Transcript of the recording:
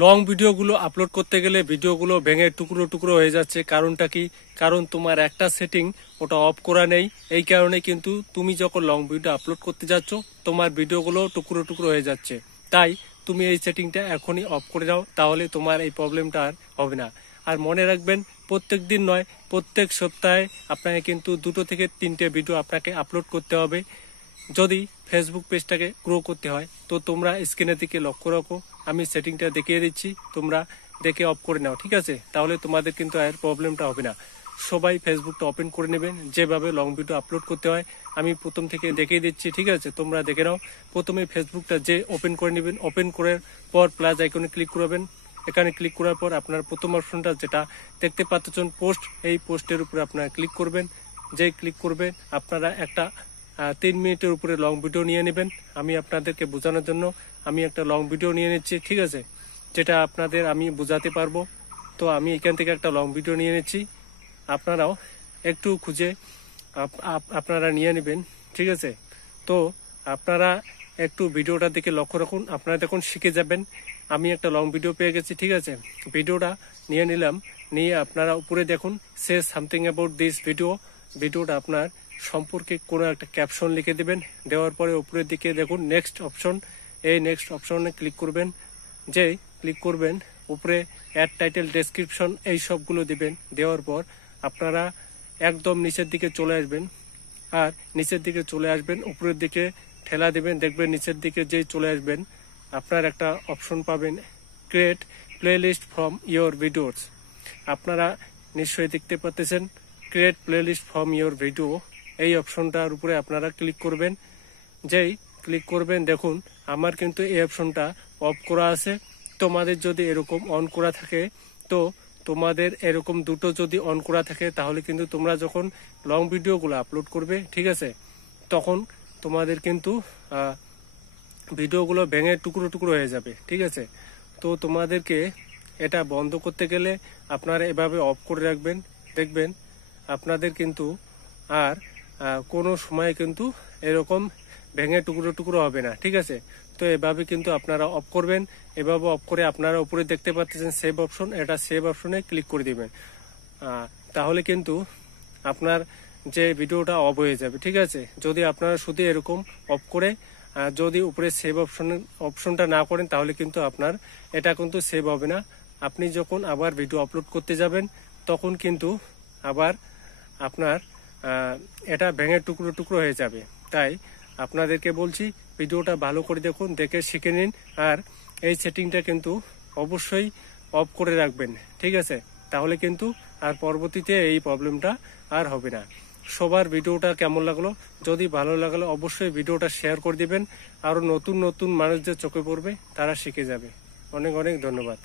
Long ভিডিওগুলো upload করতে গেলে ভিডিওগুলো ভেঙে টুকরো টুকরো হয়ে যাচ্ছে। কারণটা কি? কারণ তোমার একটা সেটিং ওটা অফ করা নেই। এই কারণে কিন্তু তুমি যখন লং ভিডিও আপলোড করতে যাচ্ছ তোমার ভিডিওগুলো টুকরো টুকরো হয়ে যাচ্ছে। তাই তুমি এই সেটিংটা এখনই অফ করে দাও, তাহলে তোমার এই প্রবলেমটা আর হবে না। আর মনে রাখবেন, প্রত্যেক দিন নয়, প্রত্যেক সপ্তাহে আপনাকে কিন্তু 2 থেকে 3টে ভিডিও আপনাকে আপলোড করতে হবে যদি ফেসবুক পেজটাকে গ্রো করতে হয়। তো তোমরা স্ক্রিনের দিকে লক্ষ্য রাখো, আমি সেটিংটা দেখিয়ে দিচ্ছি, তোমরা দেখে অফ করে নাও, ঠিক আছে? তাহলে তোমাদের কিন্তু আর প্রবলেমটা হবে না। সবাই ফেসবুকটা ওপেন করে নেবেন, যেভাবে লং ভিডিও আপলোড করতে হয় আমি প্রথম থেকে দেখিয়ে দিচ্ছি, ঠিক আছে? তোমরা দেখে নাও। প্রথমে ফেসবুকটা যে ওপেন করে নেবেন, ওপেন করার পর প্লাস আইকনে ক্লিক করবেন। এখানে ক্লিক করার পর আপনার প্রথম অপশনটা যেটা দেখতে পাচ্ছেন পোস্ট, এই পোস্টের উপরে আপনারা ক্লিক করবেন। যে ক্লিক করবেন আপনারা একটা 3 মিনিটের উপরে লং ভিডিও নিয়ে নেবেন। আমি আপনাদেরকে বোঝানোর জন্য আমি একটা লং ভিডিও নিয়ে নিচ্ছি, ঠিক আছে? যেটা আপনাদের আমি বোঝাতে পারবো। তো আমি এখান থেকে একটা লং ভিডিও নিয়ে নিচ্ছি, আপনারাও একটু খুঁজে আপনারা নিয়ে নেবেন, ঠিক আছে? তো আপনারা একটু ভিডিওটা দিকে লক্ষ্য রাখুন, আপনারা দেখুন শিখে যাবেন। আমি একটা লং ভিডিও পেয়ে গেছি, ঠিক আছে? ভিডিওটা নিয়ে নিলাম, নিয়ে আপনারা উপরে দেখুন say something about this video. ভিডিওটা আপনার সম্পর্কে কোনো একটা ক্যাপশন লিখে দিবেন। দেওয়ার পরে উপরের দিকে দেখুন নেক্সট অপশন, এই নেক্সট অপশনে ক্লিক করবেন। যে ক্লিক করবেন উপরে অ্যাড টাইটেল ডেসক্রিপশন এই সবগুলো দিবেন। দেওয়ার পর আপনারা একদম নিচের দিকে চলে আসবেন। আর নিচের দিকে চলে আসবেন, উপরের দিকে ঠেলা দিবেন, দেখবেন নিচের দিকে যেই চলে আসবেন আপনার একটা অপশন পাবেন, create playlist from your videos. আপনারা নিশ্চয়ই দেখতে পাচ্ছেন create playlist from your video, এই অপশনটার উপরে আপনারা ক্লিক করবেন। যেই ক্লিক করবেন দেখুন আমার কিন্তু এই অপশনটা অফ করা আছে। তোমাদের যদি এরকম অন করা থাকে, তো তোমাদের এরকম দুটো যদি অন করা থাকে তাহলে কিন্তু তোমরা যখন লং ভিডিওগুলো আপলোড করবে, ঠিক আছে, তখন তোমাদের কিন্তু ভিডিওগুলো ভেঙে টুকরো টুকরো হয়ে যাবে, ঠিক আছে? তো তোমাদেরকে এটা বন্ধ করতে গেলে আপনারা এভাবে অফ করে রাখবেন। দেখবেন আপনাদের কিন্তু আর কোনো সময় কিন্তু এরকম ভেঙে টুকরো টুকরো হবে না, ঠিক আছে? তো এভাবে কিন্তু আপনারা অফ করবেন। এভাবে অফ করে আপনারা উপরে দেখতে পাচ্ছেন সেভ অপশন, এটা সেভ অপশনে ক্লিক করে দিবেন। তাহলে কিন্তু আপনার যে ভিডিওটা অফ হয়ে যাবে, ঠিক আছে? যদি আপনারা শুধু এরকম অফ করে যদি উপরে সেভ অপশনটা না করেন তাহলে কিন্তু আপনার এটা কিন্তু সেভ হবে না। আপনি যখন আবার ভিডিও আপলোড করতে যাবেন তখন কিন্তু আবার আপনার এটা ভেঙে টুকরো টুকরো হয়ে যাবে। তাই আপনাদেরকে বলছি ভিডিওটা ভালো করে দেখুন, দেখে শিখে নিন। আর এই সেটিংটা কিন্তু অবশ্যই অফ করে রাখবেন, ঠিক আছে? তাহলে কিন্তু আর পরবর্তীতে এই প্রবলেমটা আর হবে না। সবার ভিডিওটা কেমন লাগলো? যদি ভালো লাগলো অবশ্যই ভিডিওটা শেয়ার করে দিবেন। আরো নতুন নতুন মানুষদের চোখে পড়বে, তারা শিখে যাবে। অনেক অনেক ধন্যবাদ।